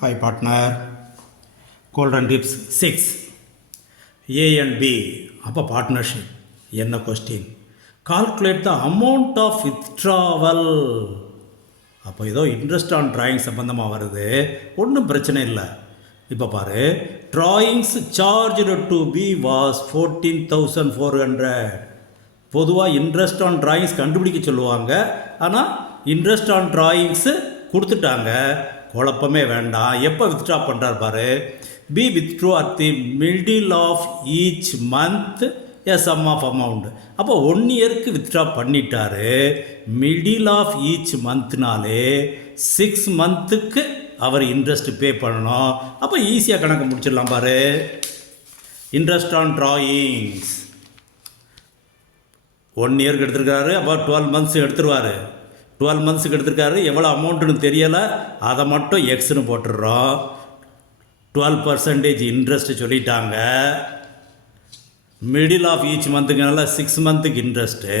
Hi partner, golden tips 6. A and B, அப்போ partnership. என்ன question? Calculate the amount of withdrawal. அப்போ ஏதோ interest on drawing சம்பந்தமாக வருது, ஒன்றும் பிரச்சனை இல்லை. இப்போ பாரு, drawings charged to be was 14,400. பொதுவாக இன்ட்ரெஸ்ட் ஆன் டிராயிங்ஸ் கண்டுபிடிக்க சொல்லுவாங்க, ஆனால் இன்ட்ரெஸ்ட் ஆன் டிராயிங்ஸு கொடுத்துட்டாங்க, குழப்பமே வேண்டாம். எப்போ வித்ட்ரா பண்ணுறார் பாரு, B withdrew at the middle of each month a sum of amount. அப்போ 1 இயருக்கு வித்ட்ரா பண்ணிட்டாரு. மிடில் ஆஃப் ஈச் மந்த்னாலே 6 மந்த்துக்கு அவர் இன்ட்ரெஸ்ட் பே பண்ணணும். அப்போ ஈஸியாக கணக்கு முடிச்சிடலாம் பாரு. இன்ட்ரெஸ்ட் ஆன் டிராயிங்ஸ் 1 இயருக்கு எடுத்துருக்காரு, அப்போ 12 மந்த்ஸ் எடுத்துருவார். 12 மந்த்ஸுக்கு எடுத்துருக்காரு, எவ்வளோ அமௌண்ட்டுன்னு தெரியலை, அதை மட்டும் எக்ஸ்னு போட்டுடுறோம். 12% இன்ட்ரெஸ்ட் சொல்லிட்டாங்க. மிடில் ஆஃப் ஈச் மந்த்துக்குனால 6 மந்த்துக்கு இன்ட்ரெஸ்ட்டு.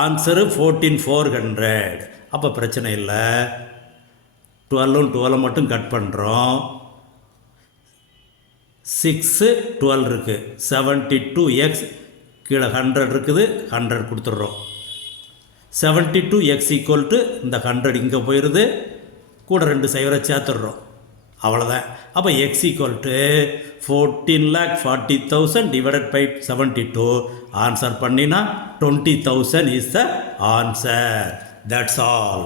ஆன்சரு 14,400. அப்போ பிரச்சனை இல்லை, 12 மட்டும் கட் பண்ணுறோம். 6 12 இருக்குது, 72x கீழே 100 இருக்குது, 100 கொடுத்துட்றோம். 72x ஈக்குவல் டு இந்த 100 இங்கே போயிடுது, கூட 2 சைவரை சேர்த்துடுறோம், அவ்வளோதான். அப்போ x equal to 14,40,000 divided by 72. Answer பண்ணினா 20,000 is the answer. That's all.